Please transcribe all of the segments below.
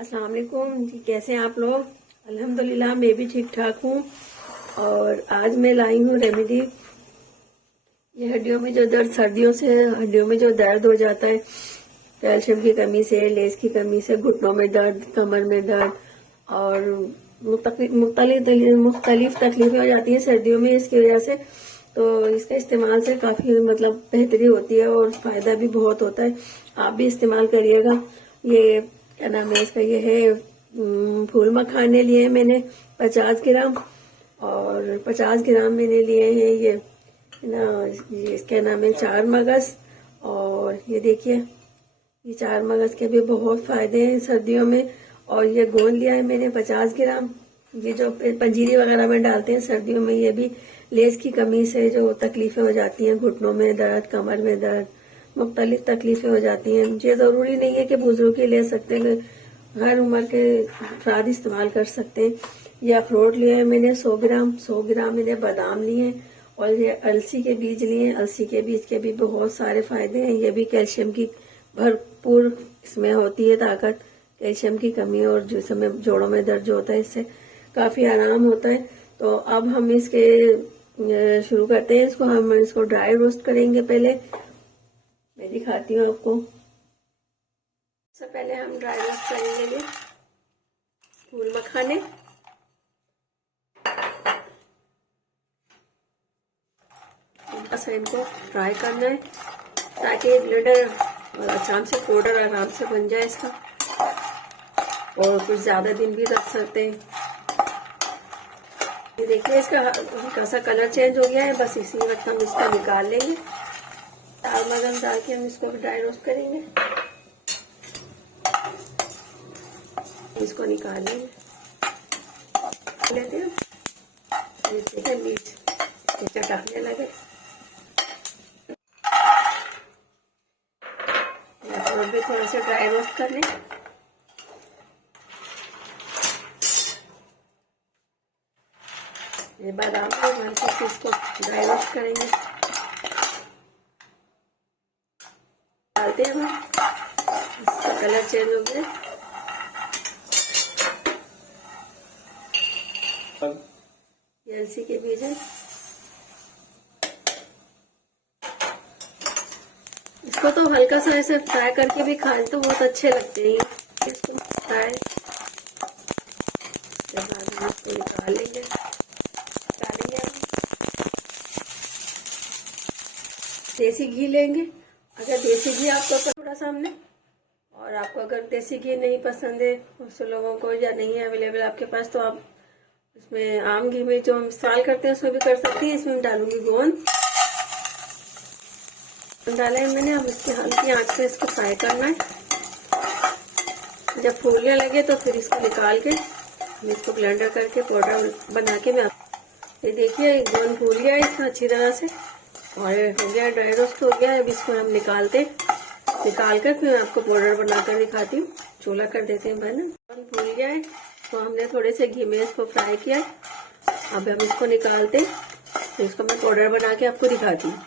अस्सलाम वालेकुम जी। कैसे हैं आप लोग? अल्हम्दुलिल्लाह मैं भी ठीक ठाक हूँ। और आज मैं लाई हूँ रेमेडी। ये हड्डियों में जो दर्द, सर्दियों से हड्डियों में जो दर्द हो जाता है कैल्शियम की कमी से, लेस की कमी से, घुटनों में दर्द, कमर में दर्द और मुख्तलिफ तकलीफें हो जाती हैं सर्दियों में इसकी वजह से। तो इसके इस्तेमाल से काफ़ी बेहतरी होती है और फ़ायदा भी बहुत होता है। आप भी इस्तेमाल करिएगा। ये क्या नाम है इसका, ये है फूल मखाने लिए मैंने 50 ग्राम, और 50 ग्राम मैंने लिए हैं ये ना, ये क्या नाम है, 4 मगज। और ये देखिए, ये 4 मगज के भी बहुत फायदे हैं सर्दियों में। और ये गोंद लिया है मैंने 50 ग्राम। ये जो पंजीरी वगैरह में डालते हैं सर्दियों में, ये भी लेस की कमी से जो तकलीफें हो जाती हैं, घुटनों में दर्द, कमर में दर्द, मुख्तलिफ तकलीफें हो जाती हैं। ये जरूरी नहीं है कि बुजुर्ग ही ले सकते हैं, हर उम्र के अफराद इस्तेमाल कर सकते हैं। ये अखरोट लिए हैं मैंने 100 ग्राम। 100 ग्राम मैंने बादाम लिए हैं। और ये अलसी के बीज लिए। अलसी के बीज के भी बहुत सारे फायदे हैं। ये भी कैल्शियम की भरपूर इसमें होती है ताकत। कैल्शियम की कमी और जिसमें जोड़ों में दर्द जो होता है, इससे काफी आराम होता है। तो अब हम इसके शुरू करते हैं। हम इसको ड्राई रोस्ट करेंगे। पहले मैं दिखाती हूँ आपको। सबसे पहले हम ड्राई रोस्ट करेंगे ये फूल मखाने। इनको फ्राई करना है ताकि ब्लेंडर आराम से, पाउडर आराम से बन जाए इसका, और कुछ ज्यादा दिन भी रख सकते हैं। ये देखिए, इसका हल्का सा कलर चेंज हो गया है। बस इसी वक्त हम इसको निकाल लेंगे। दाल मगन डाल के हम इसको भी ड्राई रोस्ट करेंगे। इसको निकाल लेंगे, लेते हैं। देखिए मीट चटाने लगे। और भी थोड़ा सा ड्राई रोस्ट कर लें। ये बादाम को हल्के से इसको ड्राई रोस्ट करेंगे। डालते हैं हम, इसका कलर चेंज हो गया। ये अलसी के बीज है। इसको तो हल्का सा ऐसे फ्राई करके भी खाएं तो बहुत अच्छे लगते हैं। इसको फ्राई के बाद हम इसको निकाल लेंगे। देसी घी लेंगे। अगर देसी घी आपको थोड़ा सा हमने, और आपको अगर देसी घी नहीं पसंद है उस लोगों को, या नहीं है अवेलेबल आपके पास, तो आप इसमें आम घी में जो हम इस्तेमाल करते हैं उसमें भी कर सकती हैं। इसमें डालूंगी गोंद। डाला है मैंने। अब इसकी हल्की आंच पे इसको फ्राई करना है। जब फूलने लगे तो फिर इसको निकाल के इसको ब्लेंडर करके पाउडर बना के मैं, ये देखिए गोंद फूल गया है इसमें अच्छी तरह से, और हो गया ड्राई रोस्ट हो गया है। अब इसको हम निकाल कर फिर आपको पाउडर बनाकर दिखाती हूँ। चूल्हा कर देते हैं बंद। फूल गया है तो हमने थोड़े से घी में इसको फ्राई किया। अब हम इसको निकालते, तो इसको मैं पाउडर बना के आपको दिखाती हूँ।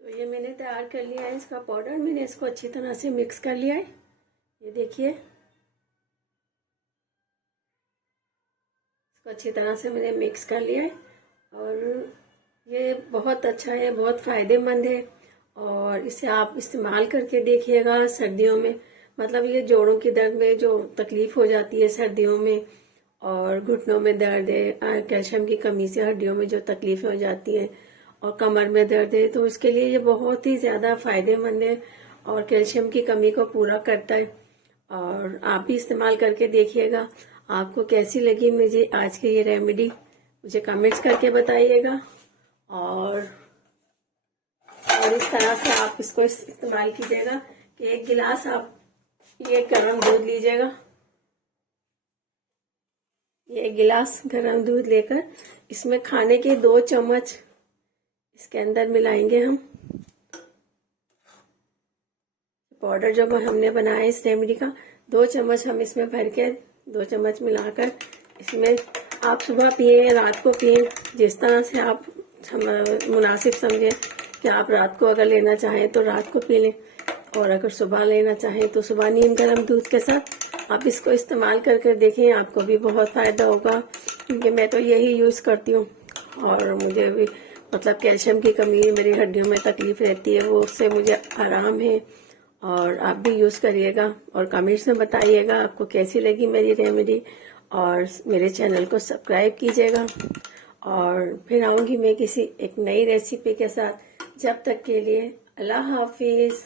तो ये मैंने तैयार कर लिया है इसका पाउडर। मैंने इसको अच्छी तरह से मिक्स कर लिया है। ये देखिए, इसको अच्छी तरह से मैंने मिक्स कर लिया है। और ये बहुत अच्छा है, बहुत फायदेमंद है। और इसे आप इस्तेमाल करके देखिएगा सर्दियों में। ये जोड़ों की दर्द में जो तकलीफ हो जाती है सर्दियों में, और घुटनों में दर्द है, कैल्शियम की कमी से हड्डियों में जो तकलीफें हो जाती हैं, और कमर में दर्द है, तो उसके लिए ये बहुत ही ज़्यादा फायदेमंद है और कैल्शियम की कमी को पूरा करता है। और आप भी इस्तेमाल करके देखिएगा। आपको कैसी लगी मुझे आज की ये रेमेडी, मुझे कमेंट्स करके बताइएगा। और इस तरह से आप इसको इस्तेमाल कीजिएगा कि 1 गिलास आप ये गर्म दूध लीजिएगा। ये 1 गिलास गर्म दूध लेकर इसमें खाने के 2 चम्मच इसके अंदर मिलाएंगे हम पाउडर जो हमने बनाया इस रेमेडी का। 2 चम्मच हम इसमें भर के 2 चम्मच मिलाकर इसमें आप सुबह पिए, रात को पिए, जिस तरह से आप मुनासिब समझे कि आप रात को अगर लेना चाहें तो रात को पी लें, और अगर सुबह लेना चाहें तो सुबह नीम गर्म दूध के साथ आप इसको इस्तेमाल करके देखें, आपको भी बहुत फ़ायदा होगा। क्योंकि मैं तो यही यूज़ करती हूँ और मुझे भी मतलब कैल्शियम की कमी, मेरी हड्डियों में तकलीफ रहती है, वो उससे मुझे आराम है। और आप भी यूज़ करिएगा और कमेंट्स में बताइएगा आपको कैसी लगी मेरी रेमेडी, और मेरे चैनल को सब्सक्राइब कीजिएगा। और फिर आऊँगी मैं किसी एक नई रेसिपी के साथ। जब तक के लिए अल्लाह हाफिज़।